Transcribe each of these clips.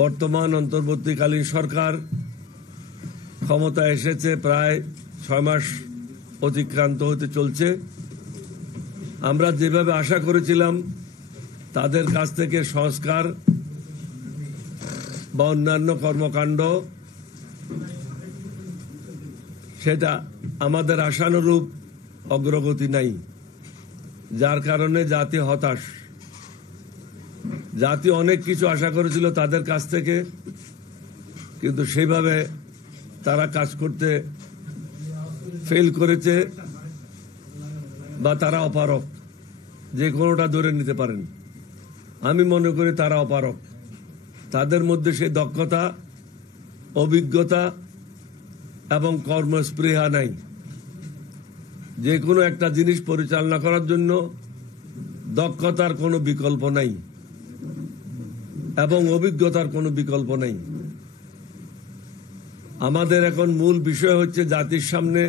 বর্তমান অন্তর্বর্তীকালীন সরকার ক্ষমতায় এসেছে প্রায় 6 মাস অতিক্রান্ত হতে চলছে। আমরা যেভাবে আশা করেছিলাম তাদের কাছ থেকে সংস্কার বা অন্যান্য কর্মকাণ্ড সেটা আমাদের আশানুরূপ অগ্রগতি নাই, যার কারণে জাতি হতাশ। জাতি অনেক কিছু আশা করেছিল তাদের কাছ থেকে, কিন্তু সেইভাবে তারা কাজ করতে ফেল করেছে বা তারা অপারক, যে কোনোটা ধরে নিতে পারেন। আমি মনে করি তারা অপারক। তাদের মধ্যে সেই দক্ষতা, অভিজ্ঞতা এবং কর্মস্পৃহা নাই। যে কোনো একটা জিনিস পরিচালনা করার জন্য দক্ষতার কোনো বিকল্প নাই এবং অভিজ্ঞতার কোনো বিকল্প নাই। আমাদের এখন মূল বিষয় হচ্ছে জাতির সামনে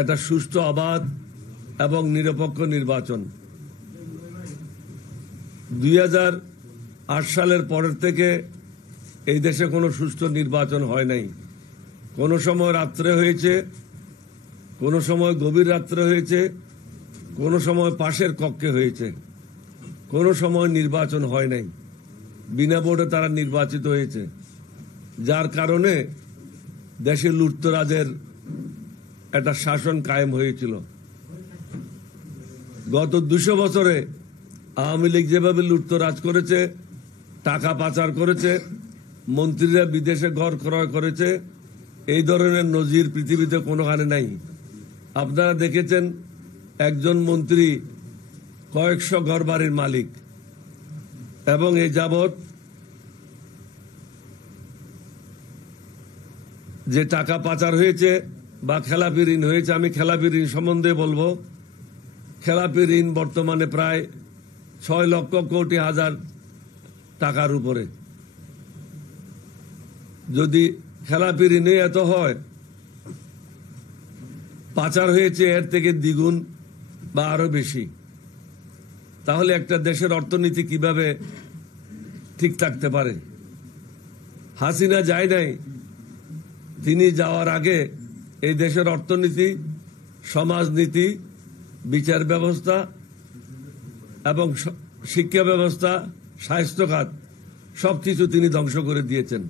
একটা সুষ্ঠু, অবাধ এবং নিরপেক্ষ নির্বাচন। 2008 সালের পরের থেকে এই দেশে কোনো সুষ্ঠু নির্বাচন হয় নাই। কোনো সময় রাত্রে হয়েছে, কোনো সময় গভীর রাত্রে হয়েছে, কোনো সময় পাশের কক্ষে হয়েছে, কোনো সময় নির্বাচন হয় নাই। বিনা ভোটে তারা নির্বাচিত হয়েছে, যার কারণে দেশে লুটতরাজের একটা শাসন কায়েম হয়েছিল। গত 200 বছরে আওয়ামী লীগ যেভাবে লুটতরাজ করেছে, টাকা পাচার করেছে, মন্ত্রীরা বিদেশে ঘর ক্রয় করেছে, এই ধরনের নজির পৃথিবীতে কোনোখানে নাই। আপনারা দেখেছেন একজন মন্ত্রী কয়েকশো ঘর বাড়ির মালিক, এবং এই যাবৎ যে টাকা পাচার হয়েছে বা খেলাপি ঋণ হয়েছে, আমি খেলাপি ঋণ সম্বন্ধে বলবো। খেলাপি ঋণ বর্তমানে প্রায় 6 লক্ষ কোটি হাজার টাকার উপরে। যদি খেলাপি ঋণে এত হয়, পাচার হয়েছে এর থেকে দ্বিগুণ বা আরো বেশি, তাহলে একটা দেশের অর্থনীতি কিভাবে ঠিক থাকতে পারে? হাসিনা যায় নাই, তিনি যাওয়ার আগে এই দেশের অর্থনীতি, সমাজনীতি, বিচার ব্যবস্থা এবং শিক্ষা ব্যবস্থা, স্বাস্থ্য খাত সবকিছু তিনি ধ্বংস করে দিয়েছেন।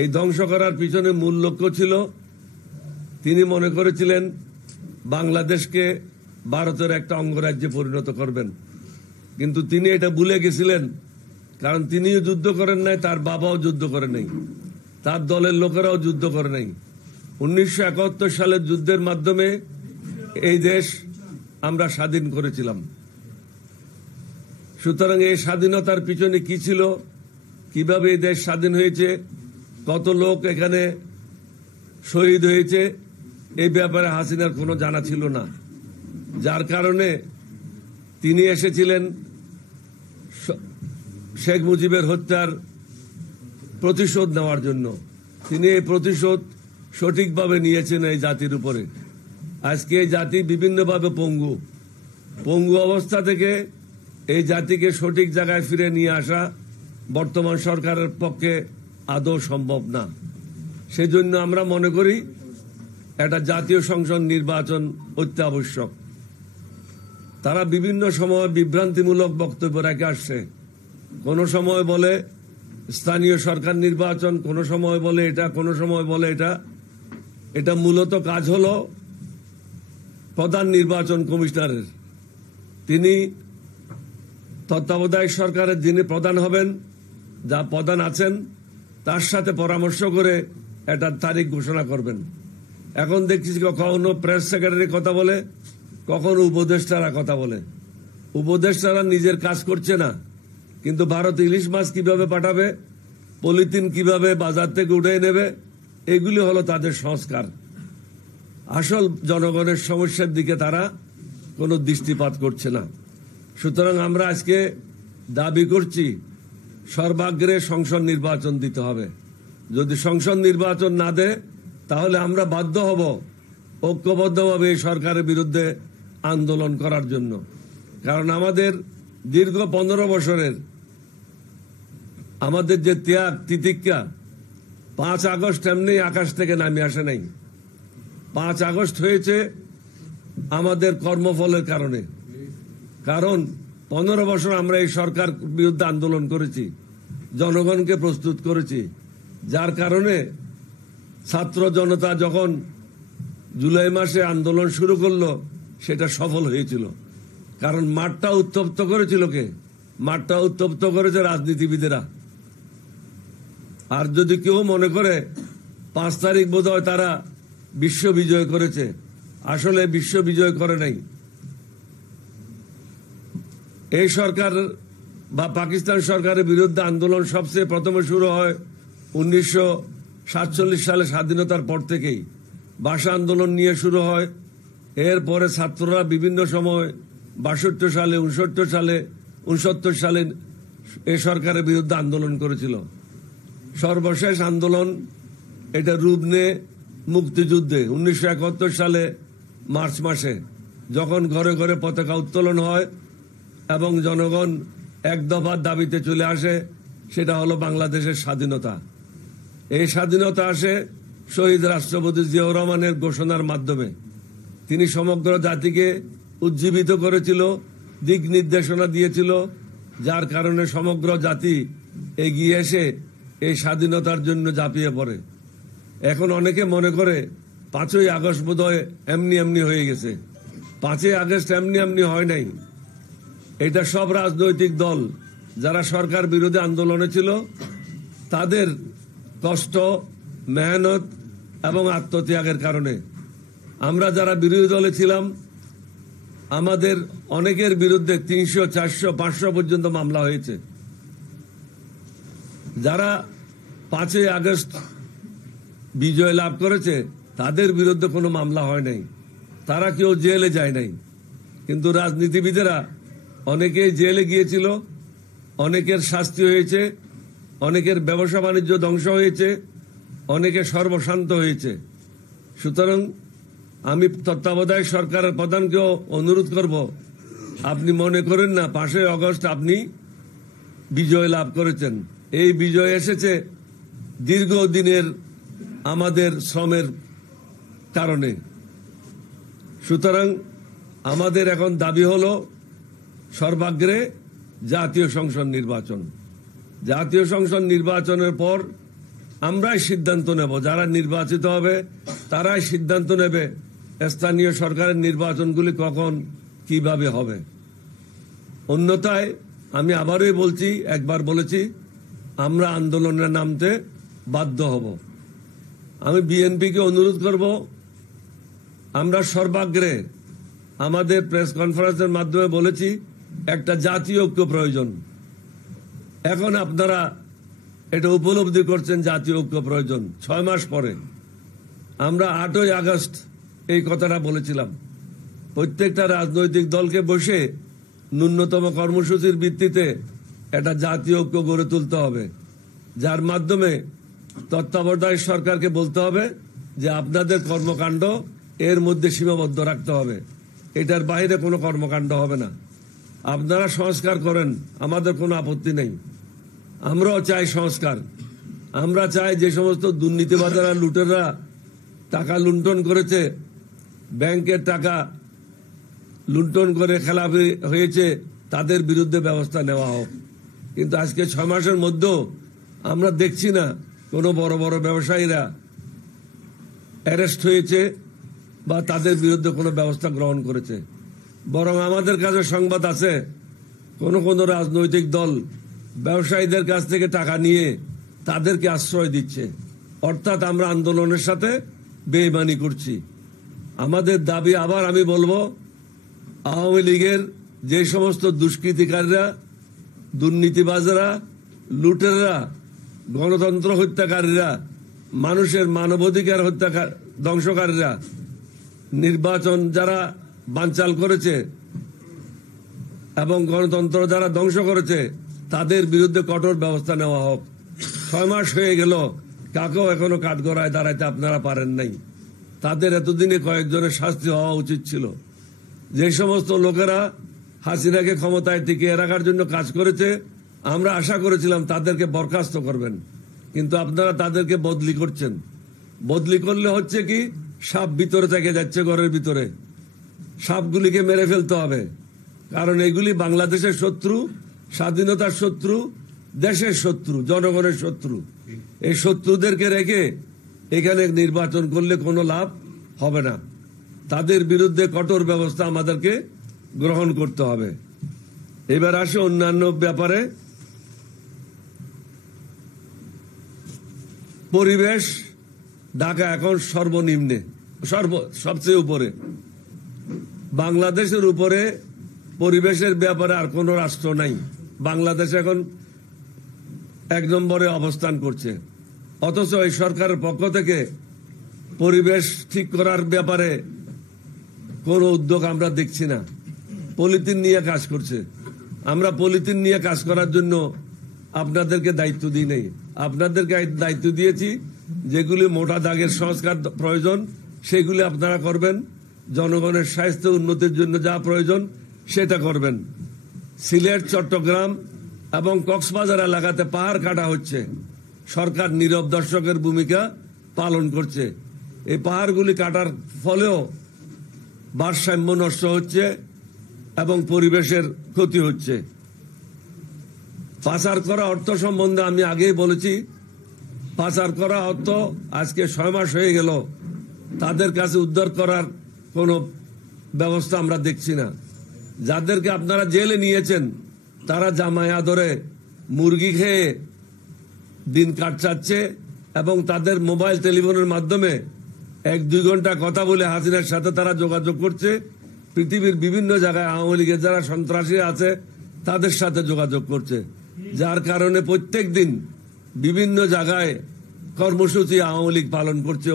এই ধ্বংস করার পিছনে মূল লক্ষ্য ছিল, তিনি মনে করেছিলেন বাংলাদেশকে ভারতের একটা অঙ্গরাজ্যে পরিণত করবেন। কিন্তু তিনি এটা ভুলে গেছিলেন, কারণ তিনিও যুদ্ধ করেন নাই, তার বাবাও যুদ্ধ করে নাই, তার দলের লোকেরাও যুদ্ধ করে নাই। 1971 সালের যুদ্ধের মাধ্যমে এই দেশ আমরা স্বাধীন করেছিলাম। সুতরাং এই স্বাধীনতার পিছনে কি ছিল, কিভাবে এই দেশ স্বাধীন হয়েছে, কত লোক এখানে শহীদ হয়েছে, এই ব্যাপারে হাসিনার কোনো জানা ছিল না। যার কারণে তিনি এসেছিলেন শেখ মুজিবের হত্যার প্রতিশোধ নেওয়ার জন্য। তিনি এই প্রতিশোধ সঠিকভাবে নিয়েছেন এই জাতির উপরে। আজকে এই জাতি বিভিন্নভাবে পঙ্গু অবস্থা থেকে এই জাতিকে সঠিক জায়গায় ফিরে নিয়ে আসা বর্তমান সরকারের পক্ষে আদৌ সম্ভব না। সেজন্য আমরা মনে করি একটা জাতীয় সংসদ নির্বাচন অত্যাবশ্যক। তারা বিভিন্ন সময় বিভ্রান্তিমূলক বক্তব্য রেখে আসছে। কোনো সময় বলে স্থানীয় সরকার নির্বাচন, কোনো সময় বলে এটা, কোনো সময় বলে এটা। এটা মূলত কাজ হলো প্রধান নির্বাচন কমিশনারের। তিনি তত্ত্বাবধায়ক সরকারের যিনি প্রধান হবেন, যা প্রধান আছেন, তার সাথে পরামর্শ করে একটা তারিখ ঘোষণা করবেন। এখন দেখছি কখনো প্রেস সেক্রেটারি কথা বলে, কখনো উপদেষ্টারা কথা বলে। উপদেষ্টারা নিজের কাজ করছে না, কিন্তু ভারত ইলিশ মাছ কিভাবে পাঠাবে, পলিথিন কিভাবে বাজার থেকে উঠে নেবে, এগুলি হলো তাদের সংস্কার। আসল জনগণের সমস্যার দিকে তারা কোনো দৃষ্টিপাত করছে না। সুতরাং আমরা আজকে দাবি করছি সর্বাগ্রে সংসদ নির্বাচন দিতে হবে। যদি সংসদ নির্বাচন না দেয়, তাহলে আমরা বাধ্য হব ঐক্যবদ্ধভাবে এই সরকারের বিরুদ্ধে আন্দোলন করার জন্য। কারণ আমাদের দীর্ঘ 15 বছরের আমাদের যে ত্যাগ তিতিক্ষা, 5 আগস্ট এমনি আকাশ থেকে নামে আসে নাই। 5 আগস্ট হয়েছে আমাদের কর্মফলের কারণে। কারণ 15 বছর আমরা এই সরকার বিরুদ্ধে আন্দোলন করেছি, জনগণকে প্রস্তুত করেছি, যার কারণে ছাত্র জনতা যখন জুলাই মাসে আন্দোলন শুরু করলো সেটা সফল হয়েছিল। কারণ মাঠটা উত্তপ্ত করেছিল কে? মাঠটা উত্তপ্ত করেছে রাজনীতিবিদেরা। আর যদি কেউ মনে করে 5 তারিখ বোধহয় তারা বিশ্ব বিজয় করেছে, আসলে বিশ্ব বিজয় করে নাই। এই সরকার বা পাকিস্তান সরকারের বিরুদ্ধে আন্দোলন সবচেয়ে প্রথমে শুরু হয় 1947 সালে স্বাধীনতার পর থেকেই। ভাষা আন্দোলন নিয়ে শুরু হয়। এরপরে ছাত্ররা বিভিন্ন সময় 62 সালে, 69 সালে এই সরকারের বিরুদ্ধে আন্দোলন করেছিল। সর্বশেষ আন্দোলন এটা রূপ নেয় মুক্তিযুদ্ধে 1971 সালে মার্চ মাসে, যখন ঘরে ঘরে পতাকা উত্তোলন হয় এবং জনগণ এক দফার দাবিতে চলে আসে, সেটা হলো বাংলাদেশের স্বাধীনতা। এই স্বাধীনতা আসে শহীদ রাষ্ট্রপতি জিয়াউর রহমানের ঘোষণার মাধ্যমে। তিনি সমগ্র জাতিকে উজ্জীবিত করেছিল, দিক নির্দেশনা দিয়েছিল, যার কারণে সমগ্র জাতি এগিয়ে এসে এই স্বাধীনতার জন্য ঝাঁপিয়ে পড়ে। এখন অনেকে মনে করে 5ই আগস্ট বোধহয় এমনি এমনি হয়ে গেছে। 5ই আগস্ট এমনি এমনি হয় নাই। এটা সব রাজনৈতিক দল যারা সরকার বিরোধী আন্দোলনে ছিল তাদের কষ্ট, মেহনত এবং আত্মত্যাগের কারণে। আমরা যারা বিরোধী দলে ছিলাম আমাদের অনেকের বিরুদ্ধে 300, 400, 500 পর্যন্ত মামলা হয়েছে। যারা 5ই আগস্ট বিজয় লাভ করেছে তাদের বিরুদ্ধে কোনো মামলা হয় নাই, তারা কেউ জেলে যায় নাই। কিন্তু রাজনীতিবিদেরা অনেকেই জেলে গিয়েছিল, অনেকের শাস্তি হয়েছে, অনেকের ব্যবসা বাণিজ্য ধ্বংস হয়েছে, অনেকে সর্বশান্ত হয়েছে। সুতরাং আমি তত্ত্বাবধায়ক সরকারের প্রধানকেও অনুরোধ করব, আপনি মনে করেন না 5ই আগস্ট আপনি বিজয় লাভ করেছেন। এই বিজয় এসেছে দীর্ঘদিনের আমাদের শ্রমের কারণে। সুতরাং আমাদের এখন দাবি হলো সর্বাগ্রে জাতীয় সংসদ নির্বাচন। জাতীয় সংসদ নির্বাচনের পর আমরাই সিদ্ধান্ত নেব, যারা নির্বাচিত হবে তারাই সিদ্ধান্ত নেবে স্থানীয় সরকারের নির্বাচনগুলি কখন কিভাবে হবে। অন্যথায় আমি আবারই বলছি, একবার বলেছি, আমরা আন্দোলনে নামতে বাধ্য হব। আমি বিএনপিকে অনুরোধ করব, আমরা সর্বাগ্রে আমাদের প্রেস কনফারেন্সের মাধ্যমে বলেছি একটা জাতীয় ঐক্য প্রয়োজন। এখন আপনারা এটা উপলব্ধি করছেন জাতীয় ঐক্য প্রয়োজন 6 মাস পরে। আমরা 8ই আগস্ট এই কথাটা বলেছিলাম। প্রত্যেকটা রাজনৈতিক দলকে বসে ন্যূনতম কর্মসূচির ভিত্তিতে একটা জাতীয় ঐক্য গড়ে তুলতে হবে, যার মাধ্যমে তত্ত্বাবধায়ক সরকারকে বলতে হবে যে আপনাদের কর্মকাণ্ড এর মধ্যে সীমাবদ্ধ রাখতে হবে, এটার বাইরে কোনো কর্মকাণ্ড হবে না। আপনারা সংস্কার করেন, আমাদের কোনো আপত্তি নেই। আমরাও চাই সংস্কার। আমরা চাই যে সমস্ত দুর্নীতিবাজারা, লুটেররা টাকা লুণ্ঠন করেছে, ব্যাংকের টাকা লুণ্ঠন করে খেলাপি হয়েছে, তাদের বিরুদ্ধে ব্যবস্থা নেওয়া হোক। কিন্তু আজকে 6 মাসের মধ্যেও আমরা দেখছি না কোনো বড় বড় ব্যবসায়ীরা অ্যারেস্ট হয়েছে বা তাদের বিরুদ্ধে কোনো ব্যবস্থা গ্রহণ করেছে। বরং আমাদের কাছে সংবাদ আছে কোন কোন রাজনৈতিক দল ব্যবসায়ীদের কাছ থেকে টাকা নিয়ে তাদেরকে আশ্রয় দিচ্ছে। অর্থাৎ আমরা আন্দোলনের সাথে বেইমানি করছি। আমাদের দাবি, আবার আমি বলবো, আওয়ামী লীগের যে সমস্ত দুষ্কৃতিকারীরা, দুর্নীতিবাজরা, লুটেররা, গণতন্ত্র হত্যাকারীরা, মানুষের মানবাধিকার ধ্বংসকারীরা, নির্বাচন যারা বানচাল করেছে এবং গণতন্ত্র যারা ধ্বংস করেছে, তাদের বিরুদ্ধে কঠোর ব্যবস্থা নেওয়া হোক। 6 মাস হয়ে গেল, কাকেও এখনো কাঠগড়ায় দাঁড়াইতে আপনারা পারেন নাই। তাদের এতদিনে কয়েকজনের শাস্তি হওয়া উচিত ছিল। যে সমস্ত লোকেরা হাসিনাকে ক্ষমতায় টিকিয়ে রাখার জন্য কাজ করেছে, আমরা আশা করেছিলাম তাদেরকে বরখাস্ত করবেন, কিন্তু আপনারা তাদেরকে বদলি করছেন। বদলি করলে হচ্ছে কি, সাপ ভিতরে থেকে যাচ্ছে, ঘরের ভিতরে সাপগুলিকে মেরে ফেলতে হবে। কারণ এগুলি বাংলাদেশের শত্রু, স্বাধীনতার শত্রু, দেশের শত্রু, জনগণের শত্রু। এই শত্রুদেরকে রেখে এখানে নির্বাচন করলে কোনো লাভ হবে না। তাদের বিরুদ্ধে কঠোর ব্যবস্থা আমাদেরকে গ্রহণ করতে হবে। এবার আসে অন্যান্য ব্যাপারে। পরিবেশ, ঢাকা এখন সর্বনিম্নে, সবচেয়ে উপরে। বাংলাদেশের উপরে পরিবেশের ব্যাপারে আর কোন রাষ্ট্র নাই। বাংলাদেশ এখন 1 নম্বরে অবস্থান করছে। অথচ এই সরকারের পক্ষ থেকে পরিবেশ ঠিক করার ব্যাপারে কোনো উদ্যোগ আমরা দেখছি না। পলিথিন নিয়ে কাজ করছে। আমরা পলিথিন নিয়ে কাজ করার জন্য আপনাদেরকে দায়িত্ব দিই নাই। আপনাদেরকে দায়িত্ব দিয়েছি যেগুলি মোটা দাগের সংস্কার প্রয়োজন সেগুলি আপনারা করবেন। জনগণের স্বাস্থ্য উন্নতির জন্য যা প্রয়োজন সেটা করবেন। সিলেট, চট্টগ্রাম এবং কক্সবাজার এলাকাতে পাহাড় কাটা হচ্ছে। সরকার নীরব দর্শকের ভূমিকা পালন করছে। এই পাহাড়গুলি কাটার ফলেও ভারসাম্য নষ্ট হচ্ছে এবং পরিবেশের ক্ষতি হচ্ছে। পাচার করা অর্থ সম্বন্ধে আমি আগেই বলেছি, পাচার করা অর্থ আজকে 6 মাস হয়ে গেল, তাদের কাছে উদ্ধার করার কোনো ব্যবস্থা আমরা দেখছি না। যাদেরকে আপনারা জেলে নিয়েছেন তারা জামাই আদরে মুরগি খেয়ে দিন কাটাচ্ছে এবং তাদের মোবাইল টেলিফোনের মাধ্যমে 1-2 ঘন্টা কথা বলে হাসিনার সাথে তারা যোগাযোগ করছে। পৃথিবীর বিভিন্ন জায়গায় আওয়ামী লীগের যারা সন্ত্রাসী আছে তাদের সাথে যোগাযোগ করছে, যার কারণে প্রত্যেক দিন বিভিন্ন জায়গায় কর্মসূচি আওয়ামী লীগ পালন করছে।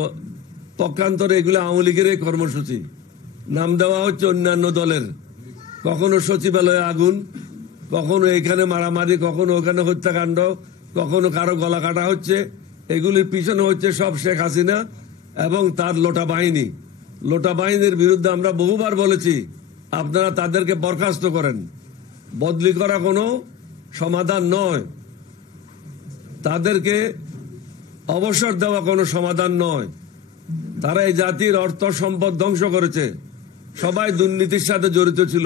পক্ষান্তরে এগুলো আওয়ামী লীগের কর্মসূচি, নাম দেওয়া হচ্ছে অন্যান্য দলের। কখনো সচিবালয়ে আগুন, কখনো এখানে মারামারি, কখনো ওখানে হত্যাকাণ্ড, কখনো কারো গলা কাটা হচ্ছে। এগুলির পিছনে হচ্ছে সব শেখ হাসিনা এবং তার লোটা বাহিনী। লোটা বাহিনীর বিরুদ্ধে আমরা বহুবার বলেছি আপনারা তাদেরকে বরখাস্ত করেন। বদলি করা কোনো সমাধান নয়, তাদেরকে অবসর দেওয়া কোনো সমাধান নয়। তারা এই জাতির অর্থ সম্পদ ধ্বংস করেছে, সবাই দুর্নীতির সাথে জড়িত ছিল।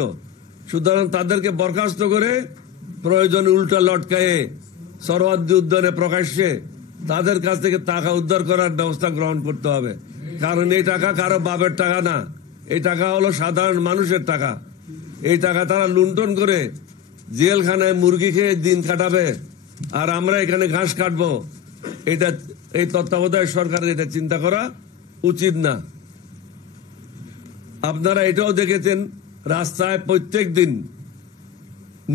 সুতরাং তাদেরকে বরখাস্ত করে প্রয়োজনে উল্টা লটকায়ে সরওয়ার্দী উদ্যানে প্রকাশ্যে তাদের কাছ থেকে টাকা উদ্ধার করার ব্যবস্থা গ্রহণ করতে হবে। কারণ এই টাকা কারো বাপের টাকা না, এই টাকা হলো সাধারণ মানুষের টাকা। এই টাকা তারা লুণ্ঠন করে জেলখানায় মুরগি খেয়ে দিন কাটাবে, আর আমরা এখানে ঘাস কাটবো। এটা এই তত্ত্বাবধায়ক সরকারের এটা চিন্তা করা উচিত না। আপনারা এটাও দেখেছেন রাস্তায় প্রত্যেক দিন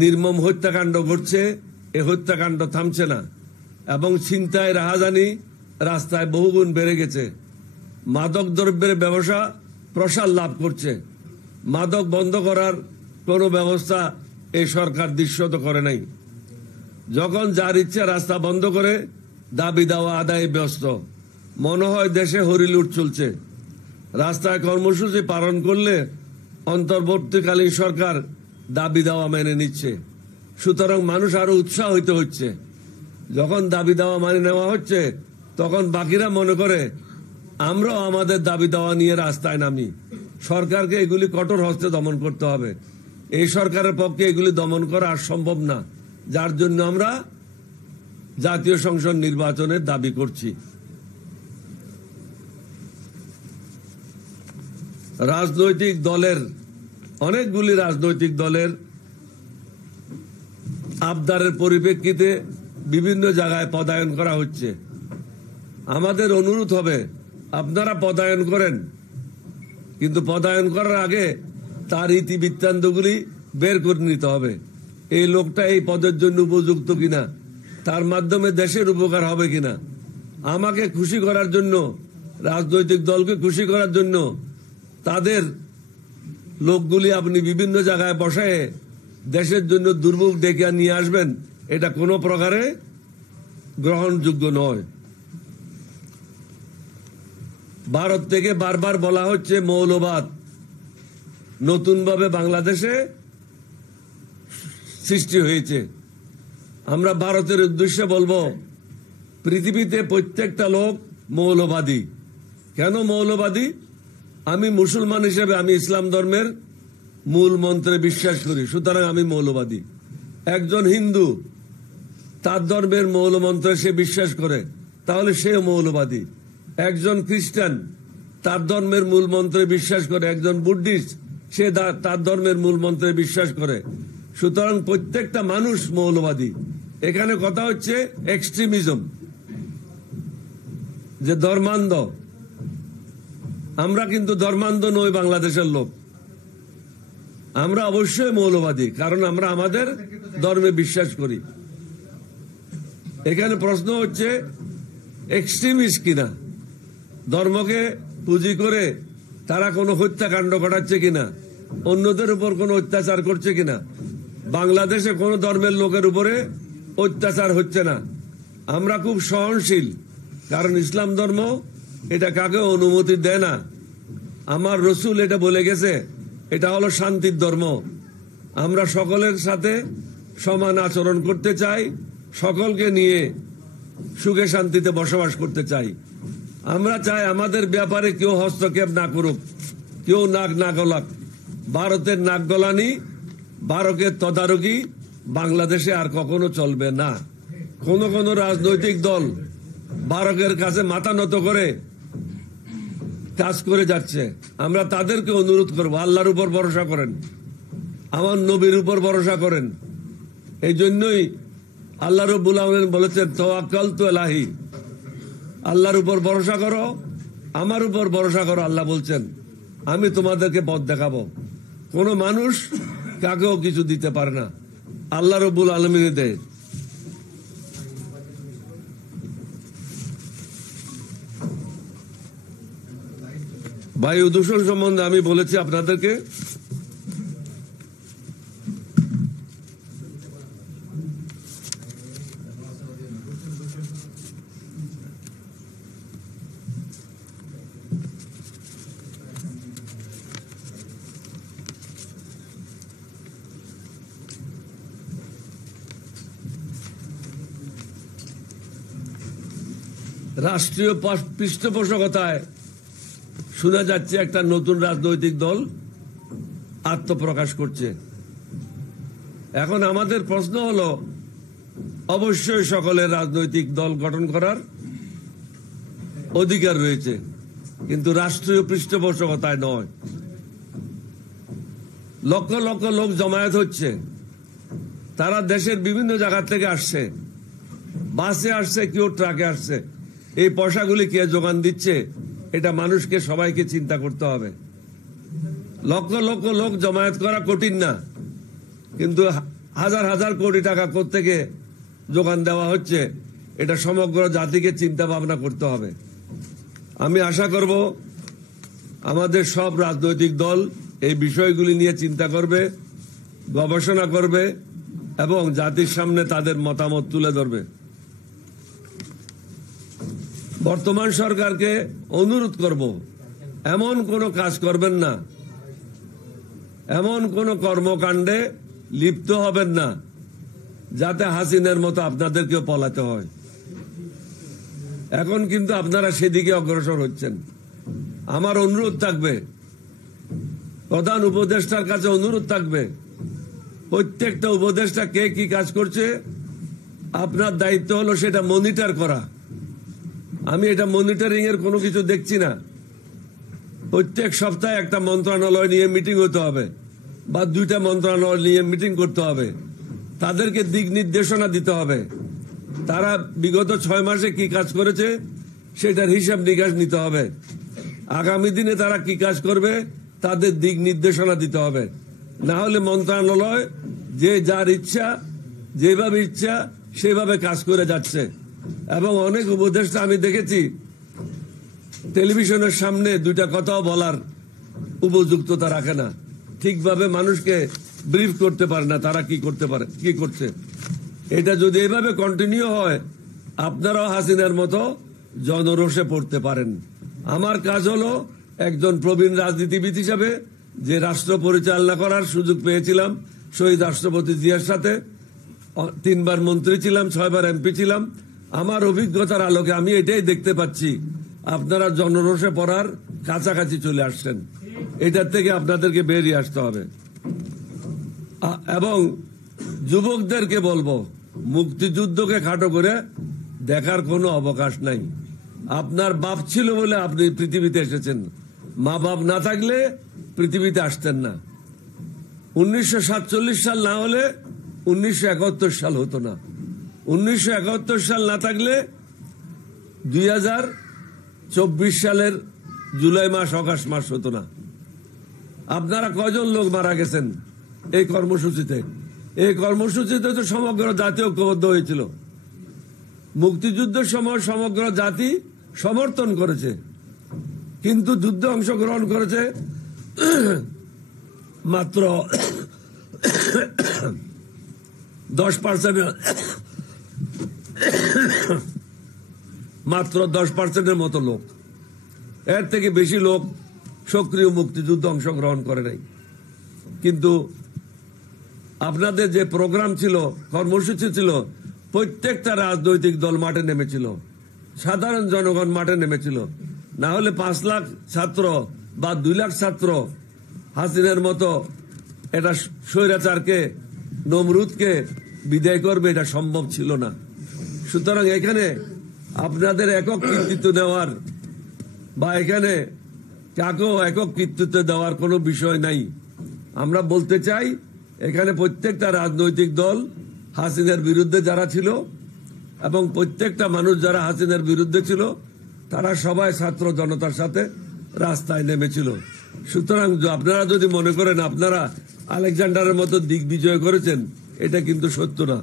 নির্মম হত্যাকাণ্ড ঘটছে, এই হত্যাকাণ্ড থামছে না এবং ছিনতাই, রাহাজানি রাস্তায় বহুগুণ বেড়ে গেছে। মাদক দ্রব্যের ব্যবসা প্রসার লাভ করছে। মাদক বন্ধ করার কোনো ব্যবস্থা এই সরকার দৃশ্যত করে নাই। যখন যার ইচ্ছা রাস্তা বন্ধ করে দাবি দেওয়া আদায়ে ব্যস্ত। মনে হয় দেশে হরিলুট চলছে। রাস্তায় কর্মসূচি পালন করলে অন্তর্বর্তীকালীন সরকার দাবি দেওয়া মেনে নিচ্ছে। সুতরাং মানুষ আরো উৎসাহিত হচ্ছে। যখন দাবি দেওয়া মানে নেওয়া হচ্ছে তখন বাকিরা মনে করে আমরাও আমাদের দাবি দেওয়া নিয়ে রাস্তায় নামি। সরকারকে এগুলি কঠোর হস্তে দমন করতে হবে। এই সরকারের পক্ষে এগুলি দমন করা আর সম্ভব না, যার জন্য আমরা জাতীয় সংসদ নির্বাচনের দাবি করছি। রাজনৈতিক দলের, অনেকগুলি রাজনৈতিক দলের আবদারের পরিপ্রেক্ষিতে বিভিন্ন জায়গায় পদায়ন করা হচ্ছে। আমাদের অনুরোধ হবে আপনারা পদায়ন করেন, কিন্তু পদায়ন করার আগে তার ইতিবৃত্তান্তগুলি বের করে নিতে হবে। এই লোকটা এই পদের জন্য উপযুক্ত কিনা, তার মাধ্যমে দেশের উপকার হবে কিনা। আমাকে খুশি করার জন্য, রাজনৈতিক দলকে খুশি করার জন্য তাদের লোকগুলি আপনি বিভিন্ন জায়গায় বসায় দেশের জন্য দুর্ভোগ ডেকে নিয়ে আসবেন, এটা কোনো প্রকারে গ্রহণযোগ্য নয়। ভারত থেকে বারবার বলা হচ্ছে মৌলবাদ নতুনভাবে বাংলাদেশে সৃষ্টি হয়েছে। আমরা ভারতের উদ্দেশ্যে বলবো, পৃথিবীতে প্রত্যেকটা লোক মৌলবাদী। কেন মৌলবাদী? আমি মুসলমান হিসেবে আমি ইসলাম ধর্মের মূল মন্ত্রে বিশ্বাস করি, সুতরাং আমি মৌলবাদী। একজন হিন্দু তার ধর্মের মৌল মন্ত্রে সে বিশ্বাস করে, তাহলে সেও মৌলবাদী। একজন খ্রিস্টান তার ধর্মের মূল মন্ত্রে বিশ্বাস করে, একজন বুদ্ধিস্ট সে তার ধর্মের মূল মন্ত্রে বিশ্বাস করে। সুতরাং প্রত্যেকটা মানুষ মৌলবাদী। এখানে কথা হচ্ছে এক্সট্রিমিজম, যে ধর্মান্ধ। আমরা কিন্তু ধর্মান্ধ নই, বাংলাদেশের লোক। আমরা অবশ্যই মৌলবাদী, কারণ আমরা আমাদের ধর্মে বিশ্বাস করি। এখানে প্রশ্ন হচ্ছে এক্সট্রিমিস্ট কিনা, ধর্মকে পুঁজি করে তারা কোনো হত্যাকাণ্ড ঘটাচ্ছে কিনা, অন্যদের উপর কোনো অত্যাচার করছে কিনা। বাংলাদেশে কোনো ধর্মের লোকের উপরে অত্যাচার হচ্ছে না। আমরা খুব সহনশীল, কারণ ইসলাম ধর্ম এটা কাকে অনুমতি দেয় না। আমার রসুল এটা বলে গেছে, এটা হলো শান্তির ধর্ম। আমরা সকলের সাথে সমান আচরণ করতে চাই, সকলকে নিয়ে সুখে শান্তিতে বসবাস করতে চাই। আমরা চাই আমাদের ব্যাপারে কেউ হস্তক্ষেপ না করুক, কেউ নাক না গলাক। ভারতের নাক গলানি, ভারতের তদারকি বাংলাদেশে আর কখনো চলবে না। কোন কোন রাজনৈতিক দল ভারতের কাছে মাথা নত করে কাজ করে যাচ্ছে। আমরা তাদেরকে অনুরোধ করব, আল্লাহর উপর ভরসা করেন, আমার নবীর উপর ভরসা করেন। এই জন্যই আল্লাহ রাব্বুল আলামিন বলেছেন, তাওয়াক্কালতু আলাইহি, আল্লাহর উপর ভরসা করো, আমার উপর ভরসা করো। আল্লাহ বলছেন, আমি তোমাদেরকে পথ দেখাবো। কোন মানুষ কাকেও কিছু দিতে পারে না, আল্লাহ রাব্বুল আলামিন দেয়। বায়ু দূষণ সম্বন্ধে আমি বলেছি আপনাদেরকে। রাষ্ট্রীয় পৃষ্ঠপোষকতায় শোনা যাচ্ছে একটা নতুন রাজনৈতিক দল আত্মপ্রকাশ করছে। এখন আমাদের প্রশ্ন হলো, অবশ্যই সকলের রাজনৈতিক দল গঠন করার অধিকার রয়েছে, কিন্তু রাষ্ট্রীয় পৃষ্ঠপোষকতায় নয়। লক্ষ লক্ষ লোক জমায়েত হচ্ছে, তারা দেশের বিভিন্ন জায়গা থেকে আসছে, বাসে আসছে, কেউ ট্রাকে আসছে। এই পয়সাগুলি কে যোগান দিচ্ছে, এটা মানুষকে সবাইকে চিন্তা করতে হবে। লক্ষ লক্ষ লোক জমায়েত করা কঠিন না, কিন্তু হাজার হাজার কোটি টাকা কোত্থেকে যোগান দেওয়া হচ্ছে, এটা সমগ্র জাতিকে চিন্তা ভাবনা করতে হবে। আমি আশা করব আমাদের সব রাজনৈতিক দল এই বিষয়গুলি নিয়ে চিন্তা করবে, গবেষণা করবে এবং জাতির সামনে তাদের মতামত তুলে ধরবে। বর্তমান সরকারকে অনুরোধ করব, এমন কোনো কাজ করবেন না, এমন কোনো কর্মকাণ্ডে লিপ্ত হবেন না যাতে হাসিনার মতো আপনাদেরকেও পলাতে হয়। এখন কিন্তু আপনারা সেদিকে অগ্রসর হচ্ছেন। আমার অনুরোধ থাকবে, প্রধান উপদেষ্টার কাছে অনুরোধ থাকবে, প্রত্যেকটা উপদেষ্টা কে কি কাজ করছে আপনার দায়িত্ব হলো সেটা মনিটর করা। আমি এটা মনিটরিং এর কোনো কিছু দেখছি না। প্রত্যেক সপ্তাহে একটা মন্ত্রণালয় নিয়ে মিটিং হতে হবে, বা দুইটা মন্ত্রণালয় নিয়ে মিটিং করতে হবে, তাদেরকে দিক নির্দেশনা দিতে হবে। তারা বিগত 6 মাসে কি কাজ করেছে সেটার হিসাব নিকাশ নিতে হবে। আগামী দিনে তারা কি কাজ করবে তাদের দিক নির্দেশনা দিতে হবে। না হলে মন্ত্রণালয় যে যার ইচ্ছা, যেভাবে ইচ্ছা সেভাবে কাজ করে যাচ্ছে। এবং অনেক উপদেষ্টা আমি দেখেছি টেলিভিশনের সামনে দুইটা কথাও বলার উপযুক্ততা রাখে না, ঠিকভাবে মানুষকে ব্রিফ করতে পারে না তারা কি করতে পারে, কি করছে। এটা যদি এভাবে কন্টিনিউ হয়, আপনারাও হাসিনার মতো জনরোষে পড়তে পারেন। আমার কাজ হলো একজন প্রবীণ রাজনীতিবিদ হিসাবে যে রাষ্ট্র পরিচালনা করার সুযোগ পেয়েছিলাম শহীদ রাষ্ট্রপতি জিয়ার সাথে, 3 বার মন্ত্রী ছিলাম, 6 বার এমপি ছিলাম। আমার অভিজ্ঞতার আলোকে আমি এটাই দেখতে পাচ্ছি, আপনারা জনরোষে পড়ার কাছাকাছি চলে আসছেন। এটার থেকে আপনাদেরকে বেরিয়ে আসতে হবে। এবং যুবকদেরকে বলবো, মুক্তিযুদ্ধকে খাটো করে দেখার কোনো অবকাশ নাই। আপনার বাপ ছিল বলে আপনি পৃথিবীতে এসেছেন, মা বাপ না থাকলে পৃথিবীতে আসতেন না। 1947 সাল না হলে 1971 সাল হতো না। 1971 সাল না থাকলে 2024 সালের জুলাই মাস, অগাস্ট মাস হতো না। আপনারা কয়জন লোক মারা গেছেন এই কর্মসূচিতে? এই কর্মসূচিতে তো সমগ্র জাতি ঐক্যবদ্ধ হয়েছিল। মুক্তিযুদ্ধের সময় সমগ্র জাতি সমর্থন করেছে, কিন্তু যুদ্ধে অংশগ্রহণ করেছে মাত্র 10%, মাত্র 10% মতো লোক। এর থেকে বেশি লোক সক্রিয় মুক্তিযুদ্ধে অংশগ্রহণ করে নাই। কিন্তু আপনাদের যে প্রোগ্রাম ছিল, কর্মসূচি ছিল, প্রত্যেকটা রাজনৈতিক দল মাঠে নেমেছিল, সাধারণ জনগণ মাঠে নেমেছিল। না হলে 5 লাখ ছাত্র বা 2 লাখ ছাত্র হাসিনার মতো এটা স্বৈরাচারকে, নমরুদকে বিদায় করবে, এটা সম্ভব ছিল না। সুতরাং এখানে আপনাদের একক কৃতিত্ব নেওয়ার বা এখানে কাকেও একক কৃতিত্ব দেওয়ার কোনো বিষয় নাই। আমরা বলতে চাই, এখানে প্রত্যেকটা রাজনৈতিক দল হাসিনার বিরুদ্ধে যারা ছিল এবং প্রত্যেকটা মানুষ যারা হাসিনার বিরুদ্ধে ছিল, তারা সবাই ছাত্র জনতার সাথে রাস্তায় নেমেছিল। সুতরাং আপনারা যদি মনে করেন আপনারা আলেকজান্ডারের মতো দিগ্বিজয় করেছেন, এটা কিন্তু সত্য না।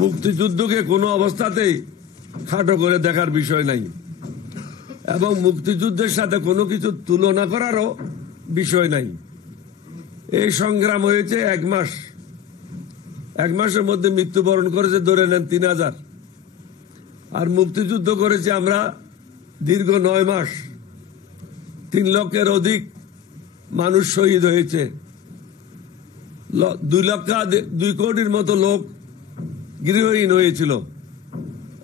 মুক্তিযুদ্ধকে কোনো অবস্থাতেই খাটো করে দেখার বিষয় নাই, এবং মুক্তিযুদ্ধের সাথে কোনো কিছু তুলনা করারও বিষয় নাই। এই সংগ্রাম হয়েছে 1 মাস। 1 মাসের মধ্যে মৃত্যুবরণ করেছে ধরে নেন 3000, আর মুক্তিযুদ্ধ করেছি আমরা দীর্ঘ 9 মাস। 3 লক্ষের অধিক মানুষ শহীদ হয়েছে, 2 কোটির মতো লোক গৃহহীন হয়েছিল,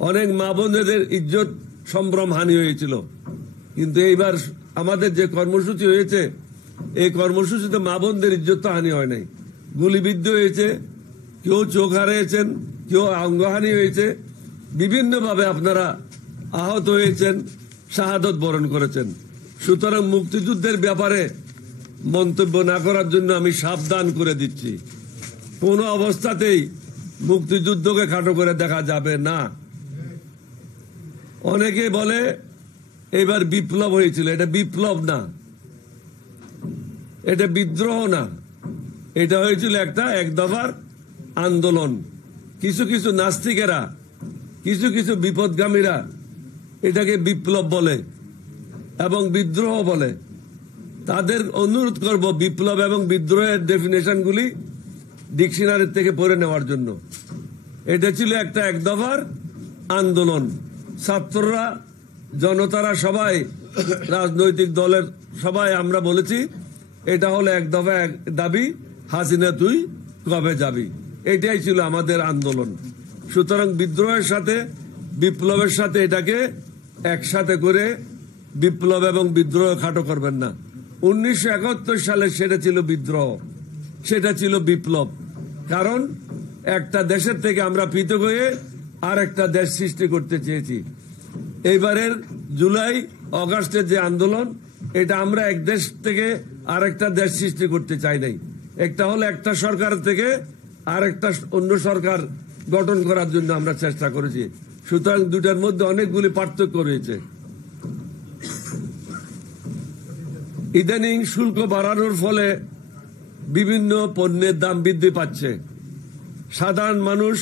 অনেক মা বোনদের ইজ্জত সম্ভ্রম হানি হয়েছিল। কিন্তু এইবার আমাদের যে কর্মসূচি হয়েছে, এই কর্মসূচিতে মা বোনদের ইজ্জত তো হানি হয় নাই। গুলিবিদ্ধ হয়েছে, কেউ চোখ হারিয়েছেন, কেউ অঙ্গহানি হয়েছে, বিভিন্নভাবে আপনারা আহত হয়েছেন, শাহাদত বরণ করেছেন। সুতরাং মুক্তিযুদ্ধের ব্যাপারে মন্তব্য না করার জন্য আমি সাবধান করে দিচ্ছি। কোন অবস্থাতেই মুক্তিযুদ্ধকে খাটো করে দেখা যাবে না। অনেকে বলে এবার বিপ্লব হয়েছিল, এটা বিপ্লব না, এটা বিদ্রোহ না, এটা হয়েছিল একটা 1 দফার আন্দোলন। কিছু কিছু নাস্তিকেরা, কিছু কিছু বিপদগামীরা এটাকে বিপ্লব বলে এবং বিদ্রোহ বলে। তাদের অনুরোধ করব বিপ্লব এবং বিদ্রোহের ডেফিনেশনগুলি ডিকশনারি থেকে পড়ে নেওয়ার জন্য। এটা ছিল একটা 1 দফার আন্দোলন। ছাত্ররা, জনতারা সবাই, রাজনৈতিক দলের সবাই আমরা বলেছি এটা হলো 1 দফা দাবি, হাসিনা তুই কবে যাবি, এটাই ছিল আমাদের আন্দোলন। সুতরাং বিদ্রোহের সাথে বিপ্লবের সাথে এটাকে একসাথে করে বিপ্লব এবং বিদ্রোহ খাটো করবেন না। 1971 সালে সেটা ছিল বিদ্রোহ, সেটা ছিল বিপ্লব। কারণ একটা দেশের থেকে আমরা পৃথক হয়ে আর একটা দেশ সৃষ্টি করতে চেয়েছি। এইবারের জুলাই অগাস্টের যে আন্দোলন, এটা আমরা এক দেশ থেকে আর একটা দেশ সৃষ্টি করতে চাই নাই। একটা হলো একটা সরকার থেকে আর একটা অন্য সরকার গঠন করার জন্য আমরা চেষ্টা করেছি। সুতরাং দুটার মধ্যে অনেকগুলি পার্থক্য রয়েছে। ইদানিং শুল্ক বাড়ানোর ফলে বিভিন্ন পণ্যের দাম বৃদ্ধি পাচ্ছে, সাধারণ মানুষ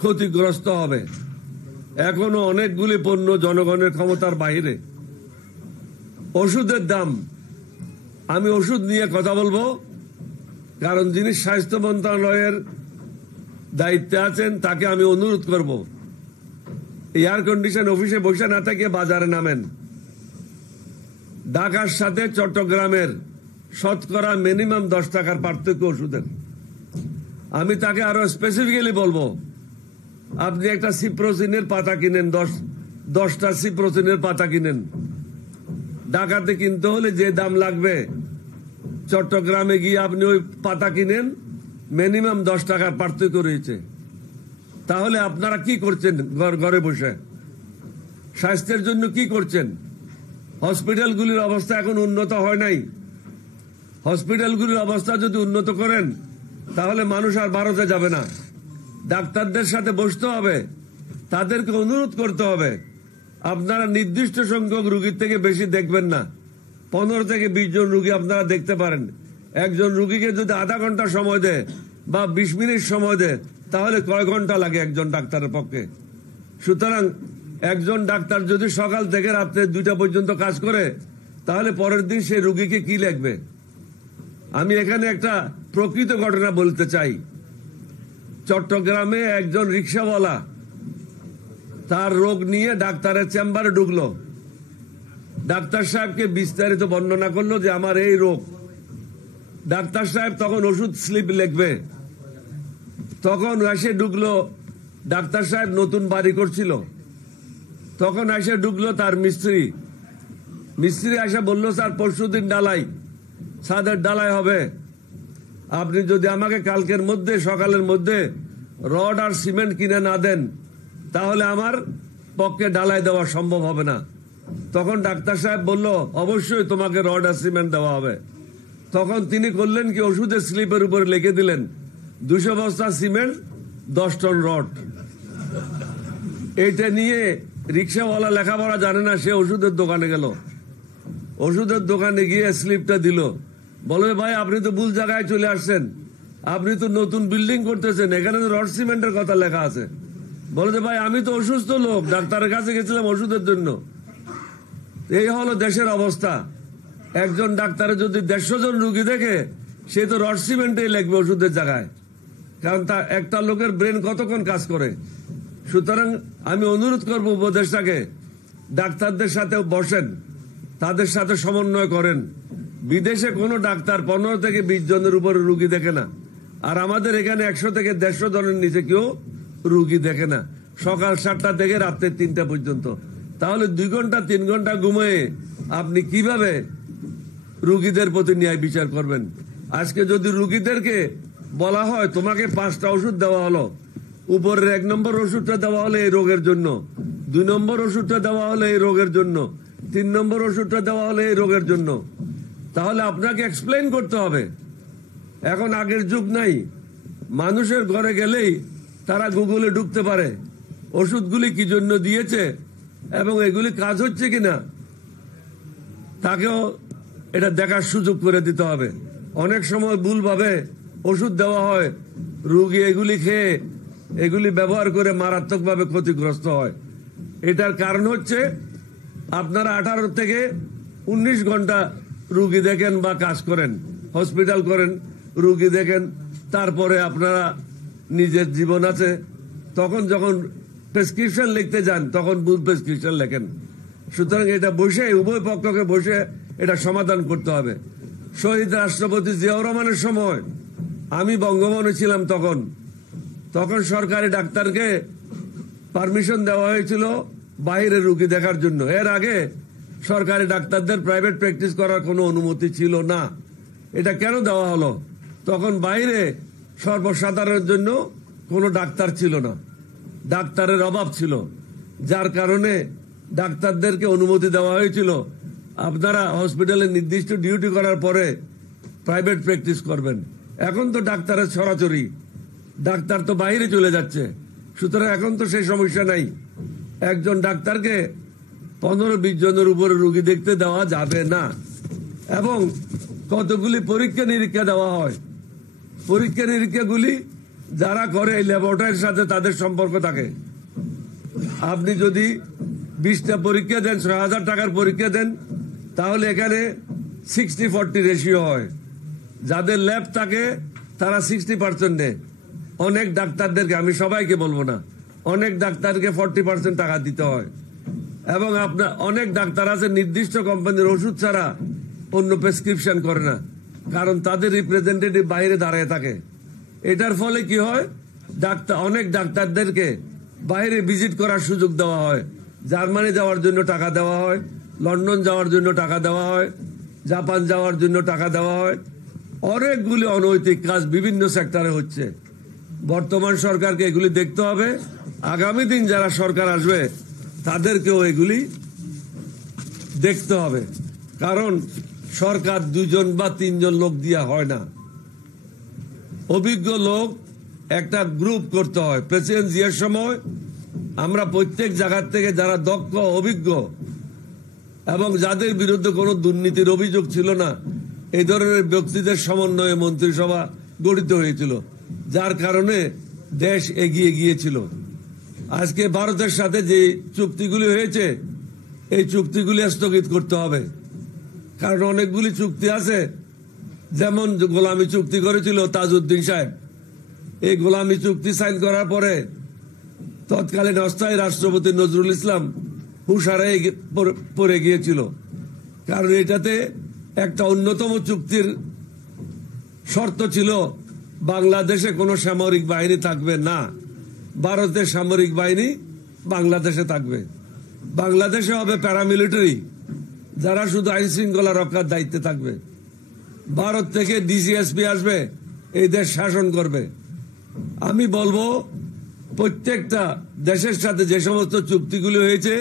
ক্ষতিগ্রস্ত হবে। এখনো অনেকগুলি পণ্য জনগণের ক্ষমতার বাইরে। ওষুধের দাম, আমি ওষুধ নিয়ে কথা বলবো, কারণ যিনি স্বাস্থ্য মন্ত্রণালয়ের দায়িত্বে আছেন তাকে আমি অনুরোধ করব, এয়ার কন্ডিশন অফিসে বসে না থেকে বাজারে নামেন। ঢাকার সাথে চট্টগ্রামের শতকরা মিনিমাম 10 টাকার পার্থক্য ওষুধের। আমি তাকে আরো স্পেসিফিক্যালি বলবো, আপনি একটা সিপ্রোসিনের পাতা কিনেন, 10টা সিপ্রোসিনের পাতা কিনেন। ঢাকাতে কিনতে হলে যে দাম লাগবে, চট্টগ্রামে গিয়ে আপনি ওই পাতা কিনেন, মিনিমাম 10 টাকার পার্থক্য রয়েছে। তাহলে আপনারা কি করছেন ঘরে বসে? স্বাস্থ্যের জন্য কি করছেন? হসপিটালগুলির অবস্থা এখন উন্নত হয় নাই। হসপিটালগুলির অবস্থা যদি উন্নত করেন তাহলে মানুষ আর ভারতে যাবে না। ডাক্তারদের সাথে বসতে হবে, তাদেরকে অনুরোধ করতে হবে, আপনারা নির্দিষ্ট সংখ্যক রুগীর থেকে বেশি দেখবেন না। 15 থেকে 20 জন রুগী আপনারা দেখতে পারেন। একজন রুগীকে যদি আধা ঘন্টা সময় দেয় বা 20 মিনিট সময় দেয়, তাহলে কয় ঘন্টা লাগে একজন ডাক্তারের পক্ষে? সুতরাং একজন ডাক্তার যদি সকাল থেকে রাত্রে 2টা পর্যন্ত কাজ করে, তাহলে পরের দিন সেই রুগীকে কি লিখবে? আমি এখানে একটা প্রকৃত ঘটনা বলতে চাই। চট্টগ্রামে একজন রিক্সাওয়ালা তার রোগ নিয়ে ডাক্তারের চেম্বারে ঢুকলো। ডাক্তার সাহেবকে বিস্তারিত বর্ণনা করলো যে আমার এই রোগ। ডাক্তার সাহেব তখন ওষুধ স্লিপ লিখবে। তখন এসে ঢুকলো, ডাক্তার সাহেব নতুন বাড়ি করছিল, তখন এসে ঢুকলো তার মিস্ত্রি। মিস্ত্রি এসে বললো, স্যার পরশুদিন ডালাই, ছাদের ডালাই হবে, আপনি যদি আমাকে কালকের মধ্যে সকালের মধ্যে রড আর সিমেন্ট কিনে না দেন তাহলে আমার পক্ষে ডালাই দেওয়া সম্ভব হবে না। তখন ডাক্তার সাহেব বলল, অবশ্যই তোমাকে রড আর সিমেন্ট দেওয়া হবে। তখন তিনি করলেন কি, ওষুধের স্লিপের উপরে লিখে দিলেন 200 বস্তা সিমেন্ট, 10 টন রড। এইটা নিয়ে রিক্সাওয়ালা লেখাপড়া জানে না, সে ওষুধের দোকানে গেল। ওষুধের দোকানে গিয়ে স্লিপটা দিল। বলে, ভাই আপনি তো ভুল জায়গায় চলে আসছেন, আপনি তো নতুন বিল্ডিং করতেছেন, এখানে তো রড সিমেন্টের কথা লেখা আছে। বলে যে, ভাই আমি তো অসুস্থ লোক, ডাক্তারের কাছে গেছিলাম ওষুধের জন্য। এই হলো দেশের অবস্থা। একজন ডাক্তারে যদি 150 জন রুগী দেখে, সে তো রড সিমেন্টেই লিখবে ওষুধের জায়গায়, কারণ তা একটা লোকের ব্রেন কতক্ষণ কাজ করে। সুতরাং আমি অনুরোধ করব উপদেষ্টাকে, ডাক্তারদের সাথে বসেন, তাদের সাথে সমন্বয় করেন। বিদেশে কোনো ডাক্তার 15 থেকে 20 জনের উপরে রুগী দেখে না, আর আমাদের এখানে 100 থেকে 150 জনের নিচে কেউ রুগী দেখে না, সকাল 7টা থেকে রাত্রে 3টা পর্যন্ত। তাহলে 2 ঘন্টা 3 ঘন্টা ঘুমিয়ে আপনি কিভাবে রুগীদের প্রতি ন্যায় বিচার করবেন? আজকে যদি রুগীদেরকে বলা হয় তোমাকে 5টা ওষুধ দেওয়া হলো, উপরের 1 নম্বর ওষুধটা দেওয়া হলো এই রোগের জন্য, 2 নম্বর ওষুধটা দেওয়া হলো এই রোগের জন্য, 3 নম্বর ওষুধটা দেওয়া হলো এই রোগের জন্য, তাহলে আপনাকে এক্সপ্লেইন করতে হবে। এখন আগের যুগ নাই, মানুষের ঘরে গেলেই তারা গুগলে ঢুকতে পারে ওষুধগুলি কি জন্য দিয়েছে এবং এগুলি কাজ হচ্ছে কিনা, তাকেও এটা দেখার সুযোগ করে দিতে হবে। অনেক সময় ভুলভাবে ওষুধ দেওয়া হয়, রোগী এগুলি খেয়ে এগুলি ব্যবহার করে মারাত্মকভাবে ক্ষতিগ্রস্ত হয়। এটার কারণ হচ্ছে আপনারা 18 থেকে 19 ঘন্টা রুগী দেখেন বা কাজ করেন, হসপিটাল করেন, রুগী দেখেন, তারপরে আপনারা নিজের জীবন আছে, তখন যখন প্রেসক্রিপশন লিখতে যান তখন ভুল প্রেসক্রিপশন লেখেন। সুতরাং এটা বসে উভয় পক্ষকে বসে এটা সমাধান করতে হবে। শহীদ রাষ্ট্রপতি জিয়াউর রহমানের সময় আমি বঙ্গভবনে ছিলাম, তখন সরকারি ডাক্তারকে পারমিশন দেওয়া হয়েছিল বাইরে রুগী দেখার জন্য। এর আগে সরকারি ডাক্তারদের প্রাইভেট প্র্যাকটিস করার কোনো অনুমতি ছিল না। এটা কেন দেওয়া হলো? তখন বাইরে সর্বসাধারণের জন্য কোনো ডাক্তার ছিল না, ডাক্তারের অভাব ছিল, যার কারণে ডাক্তারদেরকে অনুমতি দেওয়া হয়েছিল আপনারা হসপিটালে নির্দিষ্ট ডিউটি করার পরে প্রাইভেট প্র্যাকটিস করবেন। এখন তো ডাক্তারের ছড়াছড়ি, ডাক্তার তো বাইরে চলে যাচ্ছে, সুতরাং এখন তো সেই সমস্যা নাই। একজন ডাক্তারকে 15-20 জনের উপরে রুগী দেখতে দেওয়া যাবে না। এবং কতগুলি পরীক্ষা নিরীক্ষা দেওয়া হয়, পরীক্ষা নিরীক্ষাগুলি যারা করে এই ল্যাবরেটরির সাথে তাদের সম্পর্ক থাকে। আপনি যদি 20টা পরীক্ষা দেন, 6,000 টাকার পরীক্ষা দেন, তাহলে এখানে 60-40 রেশিও হয়। যাদের ল্যাব থাকে তারা 60% দেয়। অনেক ডাক্তারদেরকে, আমি সবাইকে বলবো না, অনেক ডাক্তারকে 40% টাকা দিতে হয়। এবং আপনার অনেক ডাক্তার আছে নির্দিষ্ট কোম্পানির ওষুধ ছাড়া অন্য প্রেসক্রিপশন করে না, কারণ তাদের রিপ্রেজেন্টেটিভ বাইরে দাঁড়িয়ে থাকে। এটার ফলে কি হয়, অনেক ডাক্তারদেরকে বাইরে ভিজিট করার সুযোগ দেওয়া হয়, জার্মানি যাওয়ার জন্য টাকা দেওয়া হয়, লন্ডন যাওয়ার জন্য টাকা দেওয়া হয়, জাপান যাওয়ার জন্য টাকা দেওয়া হয়। অনেকগুলি অনৈতিক কাজ বিভিন্ন সেক্টরে হচ্ছে। বর্তমান সরকারকে এগুলি দেখতে হবে, আগামী দিন যারা সরকার আসবে তাদেরকেও এগুলি দেখতে হবে। কারণ সরকার 2 বা 3 লোক দিয়া হয় না, অভিজ্ঞ লোক একটা গ্রুপ করতে হয়। প্রেসিডেন্ট জিয়ার সময় আমরা প্রত্যেক জায়গার থেকে যারা দক্ষ, অভিজ্ঞ এবং যাদের বিরুদ্ধে কোনো দুর্নীতির অভিযোগ ছিল না, এই ধরনের ব্যক্তিদের সমন্বয়ে মন্ত্রিসভা গঠিত হয়েছিল, যার কারণে দেশ এগিয়ে গিয়েছিল। আজকে ভারতের সাথে যে চুক্তিগুলি হয়েছে, এই চুক্তিগুলি স্থগিত করতে হবে। কারণ অনেকগুলি চুক্তি আছে, যেমন গোলামি চুক্তি করেছিল তাজউদ্দিন সাহেব। এই গোলামি চুক্তি সাইন করার পরে তৎকালীন অস্থায়ী রাষ্ট্রপতি নজরুল ইসলাম হুঁশারে পড়ে গিয়েছিল। কারণ এটাতে একটা অন্যতম চুক্তির শর্ত ছিল, বাংলাদেশে কোনো সামরিক বাহিনী থাকবে না, ভারতের সামরিক বাহিনী বাংলাদেশে থাকবে। বাংলাদেশে হবে প্যারামিলিটারি, যারা শুধু আইন শৃঙ্খলা রক্ষার দায়িত্বে থাকবে। ভারত থেকে ডিজিএসপি আসবে, এই দেশ শাসন করবে। আমি বলবো প্রত্যেকটা দেশের সাথে যে সমস্ত চুক্তিগুলি হয়েছে,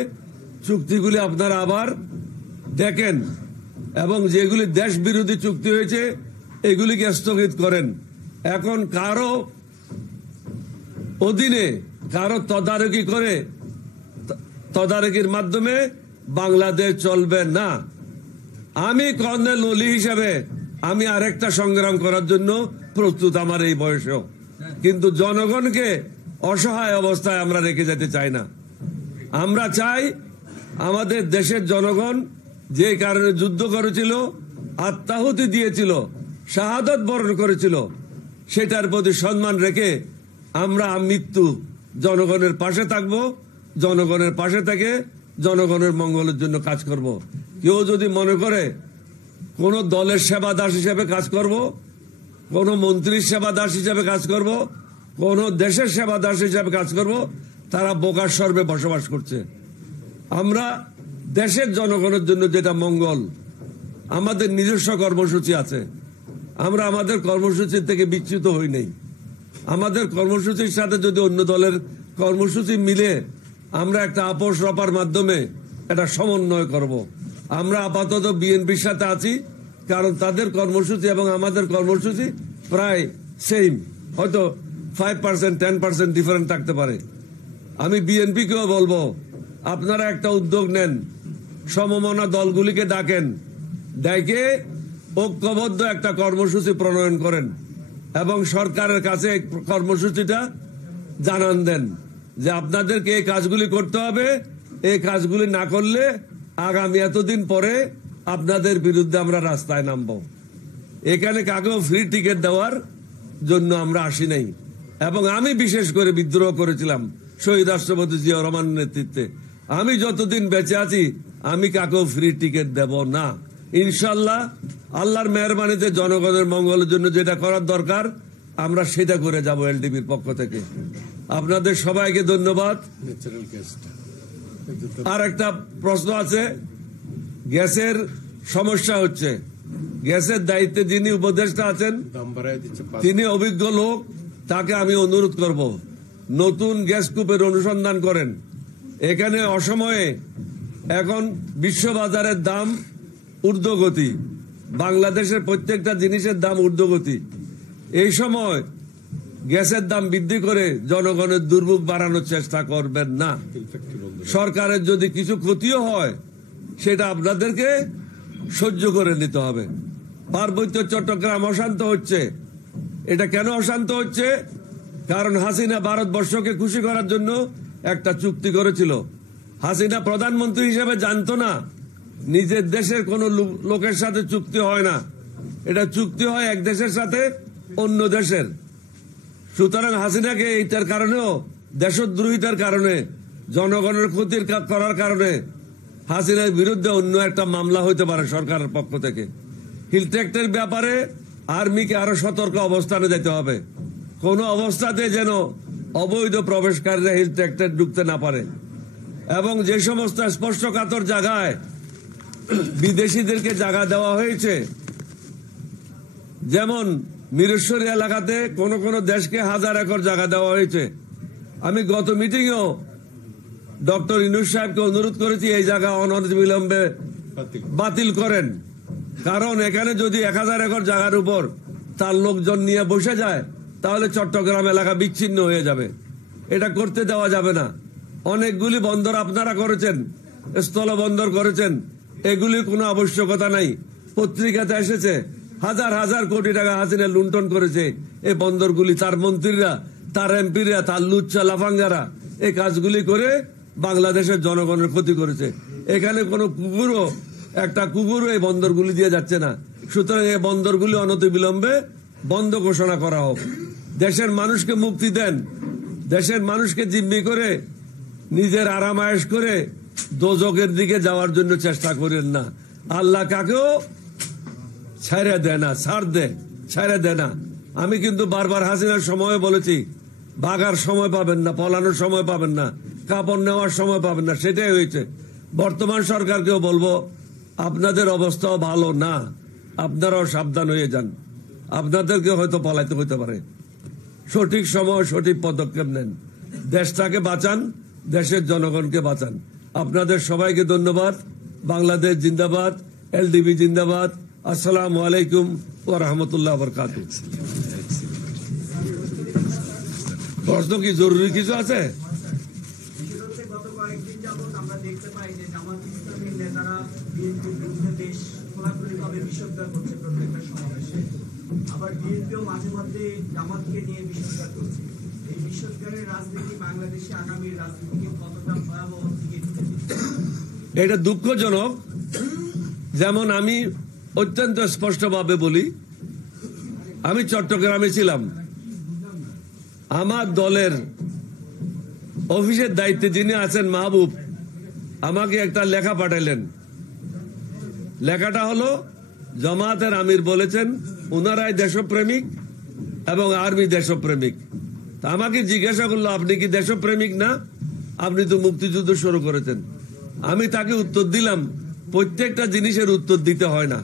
চুক্তিগুলি আপনারা আবার দেখেন এবং যেগুলি দেশ বিরোধী চুক্তি হয়েছে এগুলিকে স্থগিত করেন। এখন কারো অধীনে কারো তদারকি করে, তদারকির মাধ্যমে বাংলাদেশ চলবে না। আমি কর্নেল অলি হিসাবে আমি আরেকটা সংগ্রাম করার জন্য প্রস্তুত, আমার এই বয়সেও। কিন্তু জনগণকে অসহায় অবস্থায় আমরা রেখে যেতে চাই না। আমরা চাই আমাদের দেশের জনগণ যে কারণে যুদ্ধ করেছিল, আত্মাহুতি দিয়েছিল, শাহাদত বরণ করেছিল, সেটার প্রতি সম্মান রেখে আমরা মৃত্যু জনগণের পাশে থাকব। জনগণের পাশে থেকে জনগণের মঙ্গলের জন্য কাজ করব। কেউ যদি মনে করে কোন দলের সেবা দাস হিসেবে কাজ করব, কোন মন্ত্রীর সেবা দাস হিসেবে কাজ করব, কোন দেশের সেবা দাস হিসেবে কাজ করব, তারা বোকার সর্বে বসবাস করছে। আমরা দেশের জনগণের জন্য যেটা মঙ্গল, আমাদের নিজস্ব কর্মসূচি আছে। আমরা আমাদের কর্মসূচির থেকে বিচ্যুত হই নাই। আমাদের কর্মসূচির সাথে যদি অন্য দলের কর্মসূচি মিলে, আমরা একটা আপোষ রপার মাধ্যমে একটা সমন্বয় করব। আমরা আপাতত বিএনপির সাথে আছি, কারণ তাদের কর্মসূচি এবং আমাদের কর্মসূচি প্রায় সেম, হয়তো 5% 10% ডিফারেন্ট থাকতে পারে। আমি বিএনপিকেও বলবো, আপনারা একটা উদ্যোগ নেন, সমমনা দলগুলিকে ডাকেন, ডেকে ঐক্যবদ্ধ একটা কর্মসূচি প্রণয়ন করেন এবং সরকারের কাছে কর্মসূচিটা জানান দেন যে আপনাদেরকে এই কাজগুলি করতে হবে। এই কাজগুলি না করলে আগামী এতদিন পরে আপনাদের বিরুদ্ধে আমরা রাস্তায় নামব। এখানে কাকেও ফ্রি টিকিট দেওয়ার জন্য আমরা আসি নাই। এবং আমি বিশেষ করে বিদ্রোহ করেছিলাম শহীদ রাষ্ট্রপতি জিয়া রহমানের নেতৃত্বে। আমি যতদিন বেঁচে আছি আমি কাকেও ফ্রি টিকিট দেব না। ইনশাল্লাহ আল্লাহর মেহরবানিতে জনগণের মঙ্গলের জন্য যেটা করার দরকার আমরা সেটা করে যাব এলডিপির পক্ষ থেকে। আপনাদের সবাইকে ধন্যবাদ। আর একটা প্রশ্ন আছে, গ্যাসের সমস্যা হচ্ছে। গ্যাসের দায়িত্বে যিনি উপদেষ্টা আছেন তিনি অভিজ্ঞ লোক, তাকে আমি অনুরোধ করব নতুন গ্যাস কূপের অনুসন্ধান করেন। এখানে অসময়ে এখন বিশ্ববাজারের দাম ঊর্ধ্বগতি, বাংলাদেশের প্রত্যেকটা জিনিসের দাম ঊর্ধ্বগতি। এই সময় গ্যাসের দাম বৃদ্ধি করে জনগণের দুর্ভোগ বাড়ানোর চেষ্টা করবেন না। সরকারের যদি কিছু ক্ষতিও হয় সেটা আপনাদেরকে সহ্য করে নিতে হবে। পার্বত্য চট্টগ্রাম অশান্ত হচ্ছে, এটা কেন অশান্ত হচ্ছে? কারণ হাসিনা ভারতবর্ষকে খুশি করার জন্য একটা চুক্তি করেছিল। হাসিনা প্রধানমন্ত্রী হিসেবে জানতো না নিজের দেশের কোন লোকের সাথে চুক্তি হয় না, এটা চুক্তি হয় এক দেশের সাথে অন্য দেশের। সুতরাং হাসিনাকে এইটার কারণেও, দেশদ্রোহিতার কারণে, জনগণের ক্ষতির করার কারণে হাসিনার বিরুদ্ধে অন্য একটা মামলা হইতে পারে সরকারের পক্ষ থেকে। হিলট্রেক্টের ব্যাপারে আর্মিকে আরো সতর্ক অবস্থানে যেতে হবে। কোন অবস্থাতে যেন অবৈধ প্রবেশকারীরা হিল ট্র্যাক্টে ঢুকতে না পারে, এবং যে সমস্ত স্পর্শকাতর জায়গায় বিদেশিদেরকে জায়গা দেওয়া হয়েছে, যেমন মিরেশ্বরী এলাকাতে কোন কোন দেশকে 1000 একর জায়গা দেওয়া হয়েছে। আমি গত মিটিংয়েও ডক্টর ইউনূস সাহেবকে অনুরোধ করেছি এই জায়গা অনতিবিলম্বে বাতিল করেন, কারণ এখানে যদি 1000 একর জায়গার উপর তার লোকজন নিয়ে বসে যায় তাহলে চট্টগ্রাম এলাকা বিচ্ছিন্ন হয়ে যাবে। এটা করতে দেওয়া যাবে না। অনেকগুলি বন্দর আপনারা করেছেন, স্থল বন্দর করেছেন, এগুলির কোনো আবশ্যকতা নাই। পত্রিকাতে এসেছে হাজার হাজার কোটি টাকা হাসিনা লুণ্ঠন করেছে এই বন্দরগুলি। তার মন্ত্রীরা, তার এমপিরা, তার লুচ্চা লাফাঙ্গারা এই কাজগুলি করে বাংলাদেশের জনগণের ক্ষতি করেছে। এখানে কোনো একটা কুকুরও এই বন্দরগুলি দিয়ে যাচ্ছে না। সুতরাং এই বন্দরগুলি অনতিবিলম্বে বন্ধ ঘোষণা করা হোক। দেশের মানুষকে মুক্তি দেন। দেশের মানুষকে জিম্মি করে নিজের আরাম আয়েশ করে দোজখের দিকে যাওয়ার জন্য চেষ্টা করেন না। আল্লাহ কাকেও ছেড়ে দেয় না, ছেড়ে দেয় না। আমি কিন্তু বারবার হাসিনার সময় বলেছি, ভাগার সময় পাবেন না, পলানোর সময় পাবেন না, কাপড় নেওয়ার সময় পাবেন না। সেটাই হয়েছে। বর্তমান সরকারকেও বলবো, আপনাদের অবস্থাও ভালো না, আপনারাও সাবধান হয়ে যান। আপনাদেরকে হয়তো পলাইতে হইতে পারে। সঠিক সময় সঠিক পদক্ষেপ নেন, দেশটাকে বাঁচান, দেশের জনগণকে বাঁচান। আপনাদের সবাইকে ধন্যবাদ। বাংলাদেশ জিন্দাবাদ, এলডিবি জিন্দাবাদ। আসসালামু আলাইকুম ওয়া রাহমাতুল্লাহি ওয়া বারাকাতুহু। প্রশ্ন কি জরুরি কিছু আছে? গত কয়েকদিন যাবত আমরা দেখতে পাই যে জামাত ইসলামীর নেতারা বিএনপির বিরুদ্ধে বেশ খোলাখুলিভাবে বিষোদ্গার করছে প্রত্যেকটা সমাবেশে। আবার বিএনপিও মাঝে মধ্যে জামাতকে নিয়ে বিষোদ্গার করছে। এই বিষোদ্গারের রাজনীতি বাংলাদেশে আগামী রাজনীতিকে কতটা ভয়াবহ দিকে নিতে দিচ্ছে? এটা দুঃখজনক। যেমন আমি অত্যন্ত স্পষ্টভাবে বলি, আমি চট্টগ্রামে ছিলাম। আমার দলের অফিসের দায়িত্বে যিনি আছেন মাহবুব আমাকে একটা লেখা পাঠালেন। লেখাটা হলো, জামায়াতের আমির বলেছেন উনারাই দেশপ্রেমিক এবং আর্মি দেশপ্রেমিক। তা আমাকে জিজ্ঞাসা করলো, আপনি কি দেশপ্রেমিক না? আপনি তো মুক্তিযুদ্ধ শুরু করেছেন। আমি তাকে উত্তর দিলাম, প্রত্যেকটা জিনিসের উত্তর দিতে হয় না।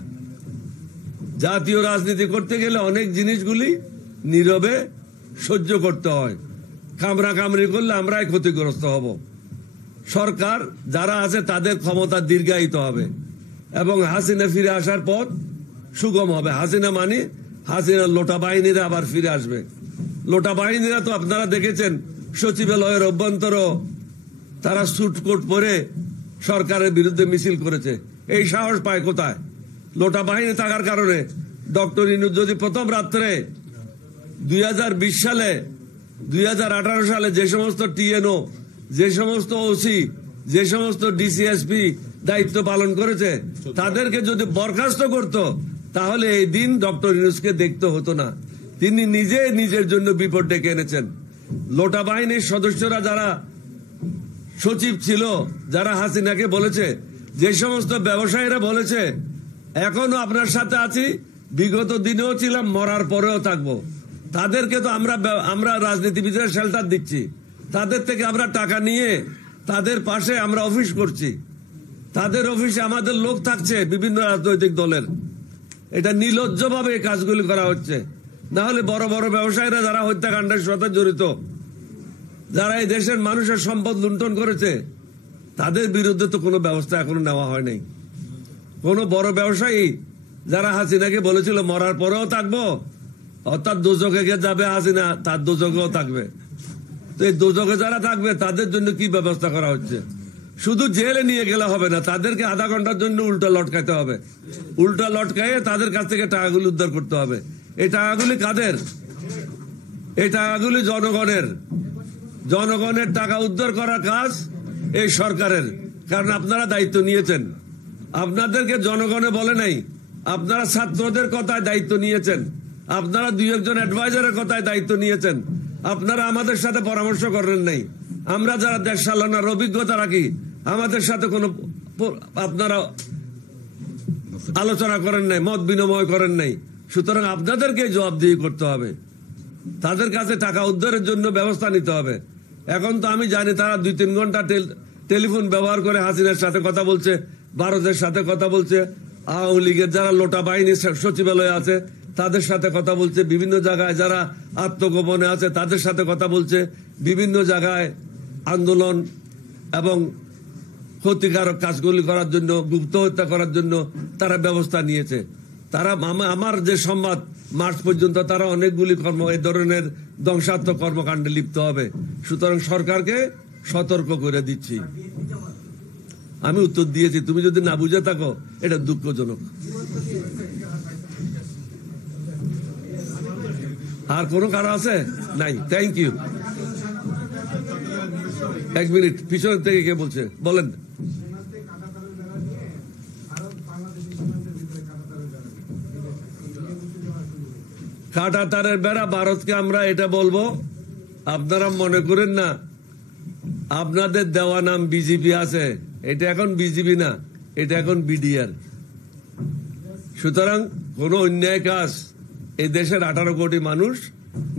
জাতীয় রাজনীতি করতে গেলে অনেক জিনিসগুলি নীরবে সহ্য করতে হয়। কামরা কামড়ি করলে আমরাই ক্ষতিগ্রস্ত হব। সরকার যারা আছে তাদের ক্ষমতা দীর্ঘায়িত হবে এবং হাসিনা ফিরে আসার পথ সুগম হবে। হাসিনা মানে হাসিনার লোটা বাহিনীরা আবার ফিরে আসবে। লোটা বাহিনীরা তো আপনারা দেখেছেন সচিবালয়ের অভ্যন্তরও তারা স্যুট কোট পরে সরকারের বিরুদ্ধে মিছিল করেছে। এই সাহস পায় কোথায়? লোটা বাহিনী থাকার কারণে ডক্টর ইউনূস যদি প্রথম রাত্রে 2020 সালে 2018 সালে যে সমস্ত টিএনও, যে সমস্ত ওসি, যে সমস্ত ডিসিএসপি দায়িত্ব পালন করেছে তাদেরকে যদি বরখাস্ত করত তাহলে এই দিন ডক্টর ইউনূসকে দেখতে হতো না। তিনি নিজে নিজের জন্য বিপদ ডেকে এনেছেন। লোটা বাহিনীর সদস্যরা যারা সচিব ছিল, যারা হাসিনাকে বলেছে, যে সমস্ত ব্যবসায়ীরা বলেছে এখনো আপনার সাথে আছি, বিগত দিনেও ছিলাম, মরার পরেও থাকবো, তাদেরকে তো আমরা রাজনীতিবিদরা শেল্টার দিচ্ছি। তাদের থেকে আমরা টাকা নিয়ে তাদের পাশে আমরা অফিস করছি। তাদের অফিসে আমাদের লোক থাকছে বিভিন্ন রাজনৈতিক দলের। এটা নির্লজ্জভাবে এই কাজগুলি করা হচ্ছে। না হলে বড় বড় ব্যবসায়ীরা যারা হত্যাকাণ্ডের সাথে জড়িত, যারা এই দেশের মানুষের সম্পদ লুণ্ঠন করেছে, তাদের বিরুদ্ধে তো কোনো ব্যবস্থা এখনো নেওয়া হয় নাই। কোন বড় ব্যবসায়ী যারা হাসিনাকে বলেছিল মরার পরেও থাকবো, অর্থাৎ দোজখে যাবে হাসিনা, তার দোজখেও থাকবে। তো এই দোজখে যারা থাকবে তাদের জন্য কি ব্যবস্থা করা হচ্ছে? শুধু জেলে নিয়ে গেলে হবে না, তাদেরকে আধা ঘন্টার জন্য উল্টা লটকাইতে হবে। উল্টা লটকাইয়ে তাদের কাছ থেকে টাকাগুলি উদ্ধার করতে হবে। এই টাকাগুলি কাদের? এই টাকাগুলি জনগণের। জনগণের টাকা উদ্ধার করার কাজ এই সরকারের, কারণ আপনারা দায়িত্ব নিয়েছেন। আপনাদেরকে জনগণে বলে নাই, আপনারা ছাত্রদের কথায় দায়িত্ব নিয়েছেন, আপনারা 2-1 অ্যাডভাইজারের কথায় দায়িত্ব নিয়েছেন, আপনারা আমাদের সাথে পরামর্শ করেন নাই। আমরা যারা দেশ চালানোর অভিজ্ঞতা রাখি আমাদের সাথে কোনো আপনারা আলোচনা করেন নাই, মত বিনিময় করেন নাই। সুতরাং আপনাদেরকে জবাবদিহি করতে হবে। তাদের কাছে টাকা উদ্ধারের জন্য ব্যবস্থা নিতে হবে। এখন তো আমি জানি তারা 2-3 ঘন্টা টেলিফোন ব্যবহার করে হাসিনার সাথে কথা বলছে, ভারতের সাথে কথা বলছে, আওয়ামী লীগের যারা লোটা বাহিনী সচিবালয়ে আছে তাদের সাথে কথা বলছে, বিভিন্ন জায়গায় যারা আত্মগোপনে আছে তাদের সাথে কথা বলছে, বিভিন্ন জায়গায় আন্দোলন এবং ক্ষতিকারক কাজগুলি করার জন্য, গুপ্ত হত্যা করার জন্য তারা ব্যবস্থা নিয়েছে। তারা আমার যে সংবাদ, মার্চ পর্যন্ত তারা অনেকগুলি এই ধরনের ধ্বংসাত্মক কর্মকাণ্ডে লিপ্ত হবে। সুতরাং সরকারকে সতর্ক করে দিচ্ছি। আমি উত্তর দিয়েছি, তুমি যদি না বুঝে থাকো এটা দুঃখজনক। আর কোনো কারণ আছে? নাই। Thank you. 1 মিনিট, পিছনের থেকে কে বলছে বলেন। কাঁটা তারের বেড়া ভারতকে আমরা এটা বলবো, আপনারা মনে করেন না আপনাদের দেওয়া নাম বিজেপি আছে, এটা এখন বিজেপি না, এটা এখন বিডিআর। সুতরাং কোন অন্যায় কাজ এই দেশের 18 কোটি মানুষ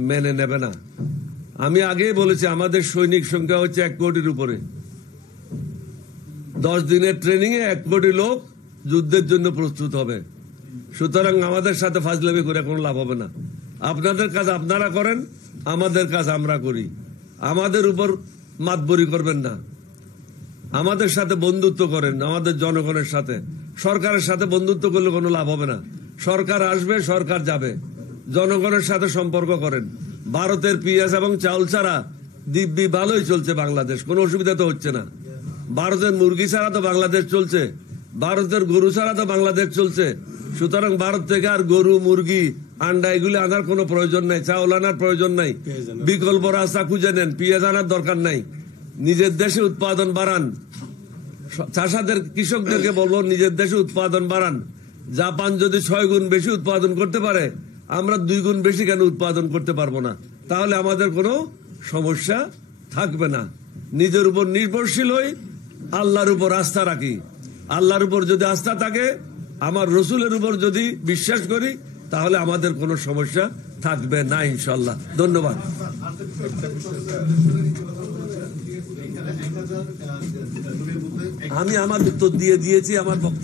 মেনে নেবে না। আমি আগেই বলেছি আমাদের সৈনিক সংখ্যা হচ্ছে 1 কোটির উপরে। 10 দিনের ট্রেনিং এ 1 কোটি লোক যুদ্ধের জন্য প্রস্তুত হবে। সুতরাং আমাদের সাথে ফাজলামি করে কোনো লাভ হবে না। আপনাদের কাজ আপনারা করেন, আমাদের কাজ আমরা করি। আমাদের উপর মাতবরি করবেন না, আমাদের সাথে বন্ধুত্ব করেন, আমাদের জনগণের সাথে। সরকারের সাথে বন্ধুত্ব করলে কোনো লাভ হবে না। সরকার আসবে, সরকার যাবে। জনগণের সাথে সম্পর্ক করেন। ভারতের পেঁয়াজ এবং চাউল ছাড়া দিব্যি ভালোই চলছে বাংলাদেশ, কোনো অসুবিধা তো হচ্ছে না। ভারতের মুরগি ছাড়া তো বাংলাদেশ চলছে, ভারতের গরু ছাড়া তো বাংলাদেশ চলছে। সুতরাং ভারত থেকে আর গরু, মুরগি, আন্ডা এগুলি আনার কোনো প্রয়োজন নাই, চাউল আনার প্রয়োজন নাই। বিকল্প রাস্তা খুঁজে নেন, পেঁয়াজ আনার দরকার নাই। নিজের দেশে উৎপাদন বাড়ান। চাষাদের, কৃষকদেরকে বলবো নিজের দেশে উৎপাদন বাড়ান। জাপান যদি 6 গুণ বেশি উৎপাদন করতে পারে, আমরা 2 গুণ বেশি কেন উৎপাদন করতে পারবো না? তাহলে আমাদের কোনো সমস্যা থাকবে না। নিজের উপর নির্ভরশীল হই, আল্লাহর উপর আস্থা রাখি। আল্লাহর উপর যদি আস্থা থাকে, আমার রসুলের উপর যদি বিশ্বাস করি, তাহলে আমাদের কোনো সমস্যা থাকবে না ইনশাল্লাহ। ধন্যবাদ। আমি আমার উত্তর দিয়েছি, আমার বক্তব্য